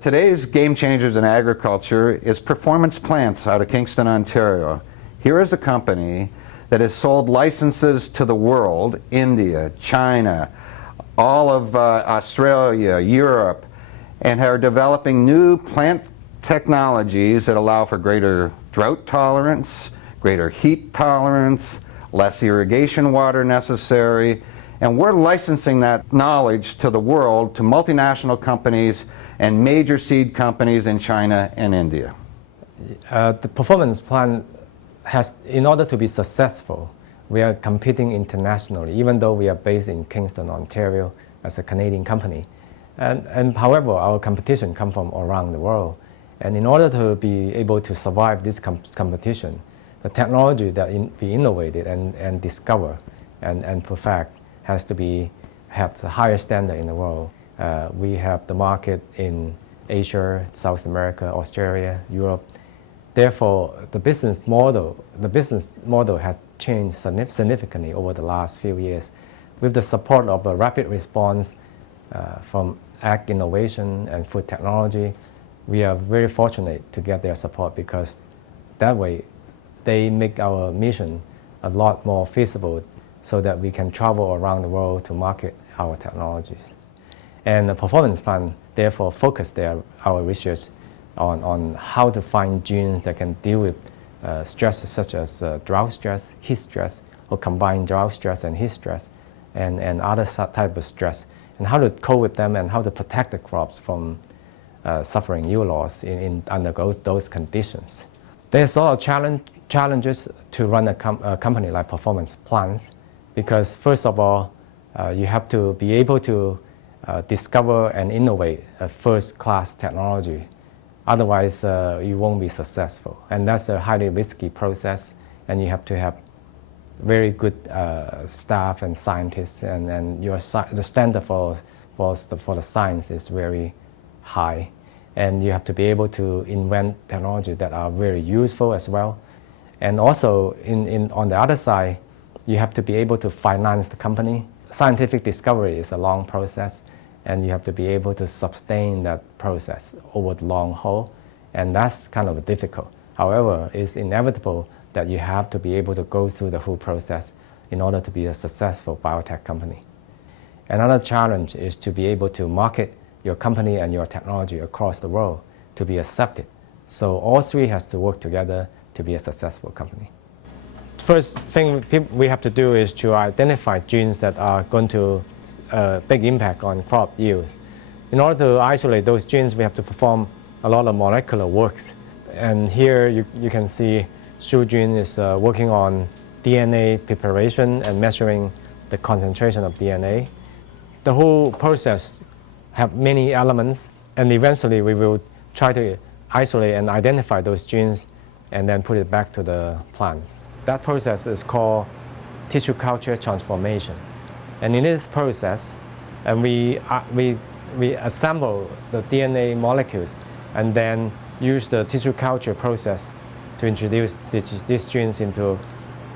Today's game changers in agriculture is Performance Plants out of Kingston, Ontario. Here is a company that has sold licenses to the world, India, China, all of Australia, Europe, and are developing new plant technologies that allow for greater drought tolerance, greater heat tolerance, less irrigation water necessary, and we're licensing that knowledge to the world, to multinational companies and major seed companies in China and India. The performance plan has, in order to be successful, we are competing internationally, even though we are based in Kingston, Ontario, as a Canadian company. And however, our competition comes from around the world. And in order to be able to survive this competition, the technology that we innovated and discover and perfect has to have the highest standard in the world. We have the market in Asia, South America, Australia, Europe. Therefore, the business model has changed significantly over the last few years. With the support of a rapid response from ag innovation and food technology, we are very fortunate to get their support, because that way they make our mission a lot more feasible, so that we can travel around the world to market our technologies. And the performance plan therefore focus our research on how to find genes that can deal with stresses such as drought stress, heat stress, or combined drought stress and heat stress, and other type of stress, and how to cope with them and how to protect the crops from suffering yield loss under those conditions. There's a lot of challenges to run a company like Performance Plants, because first of all, you have to be able to discover and innovate a first-class technology. Otherwise, you won't be successful. And that's a highly risky process, and you have to have very good staff and scientists, and the standard for the science is very high. And you have to be able to invent technology that are very useful as well. And also, on the other side, you have to be able to finance the company. Scientific discovery is a long process, and you have to be able to sustain that process over the long haul, and that's kind of difficult. However, it's inevitable that you have to be able to go through the whole process in order to be a successful biotech company. Another challenge is to be able to market your company and your technology across the world to be accepted. So all three has to work together to be a successful company. First thing we have to do is to identify genes that are going to big impact on crop yield. In order to isolate those genes, we have to perform a lot of molecular works. And here you can see Shu Jun is working on DNA preparation and measuring the concentration of DNA. The whole process have many elements, and eventually we will try to isolate and identify those genes and then put it back to the plants. That process is called tissue culture transformation. And in this process, we assemble the DNA molecules and then use the tissue culture process to introduce these genes into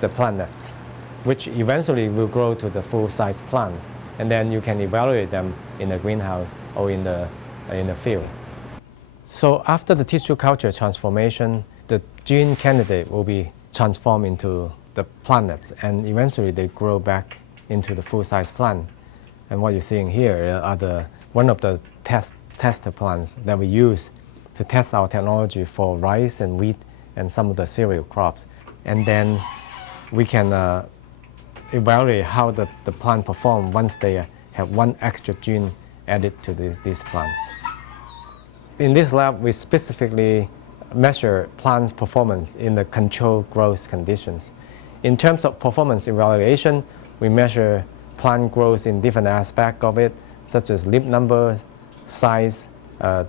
the plantnets, which eventually will grow to the full-size plants. And then you can evaluate them in the greenhouse or in the field. So after the tissue culture transformation, the gene candidate will be transformed into the plantnets, and eventually they grow back into the full-size plant. And what you're seeing here are one of the tester plants that we use to test our technology for rice and wheat and some of the cereal crops. And then we can evaluate how the plant performs once they have one extra gene added to these plants. In this lab, we specifically measure plants' performance in the controlled growth conditions. In terms of performance evaluation, we measure plant growth in different aspects of it, such as leaf number, size,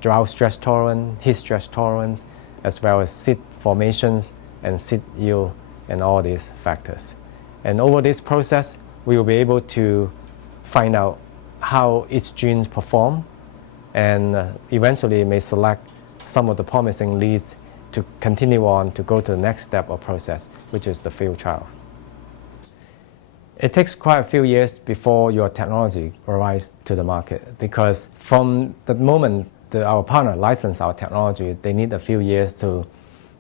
drought stress tolerance, heat stress tolerance, as well as seed formations and seed yield, and all these factors. And over this process, we will be able to find out how each gene performs, and eventually may select some of the promising leads to continue on to go to the next step of process, which is the field trial. It takes quite a few years before your technology arrives to the market, because from the moment our partner license our technology, they need a few years to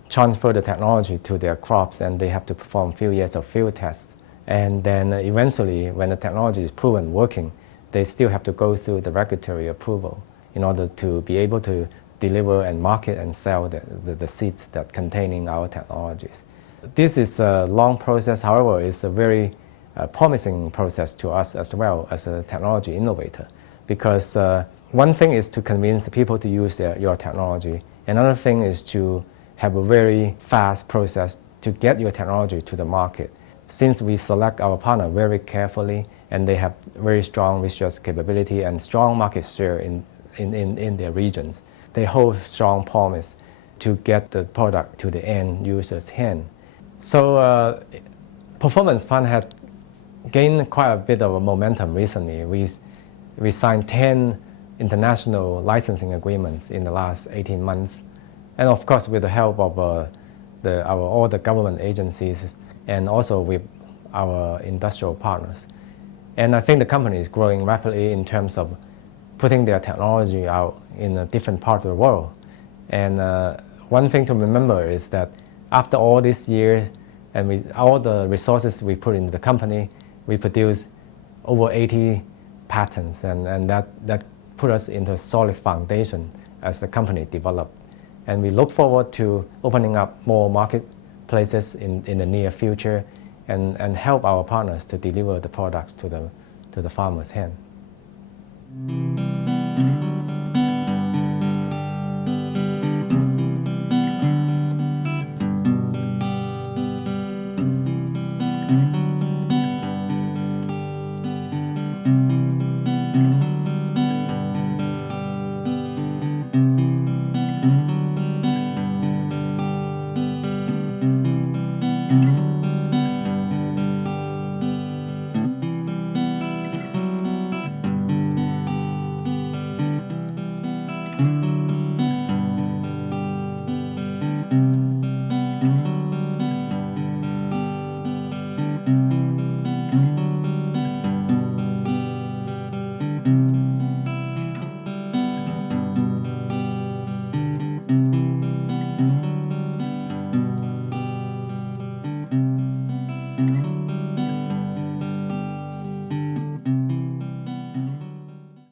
transfer the technology to their crops, and they have to perform a few years of field tests. And then eventually, when the technology is proven working, they still have to go through the regulatory approval in order to be able to deliver and market and sell the seeds that containing our technologies. This is a long process, however, it's a very promising process to us as well as a technology innovator, because one thing is to convince the people to use your technology. Another thing is to have a very fast process to get your technology to the market. Since we select our partner very carefully and they have very strong research capability and strong market share in their regions, they hold strong promise to get the product to the end user's hand. So Performance Plant had gained quite a bit of a momentum recently. We signed 10 international licensing agreements in the last 18 months. And of course, with the help of all the government agencies and also with our industrial partners. And I think the company is growing rapidly in terms of putting their technology out in a different part of the world. And one thing to remember is that after all this year and with all the resources we put into the company, we produced over 80 patents, and that put us into a solid foundation as the company developed. And we look forward to opening up more marketplaces in the near future and help our partners to deliver the products to the farmer's hand.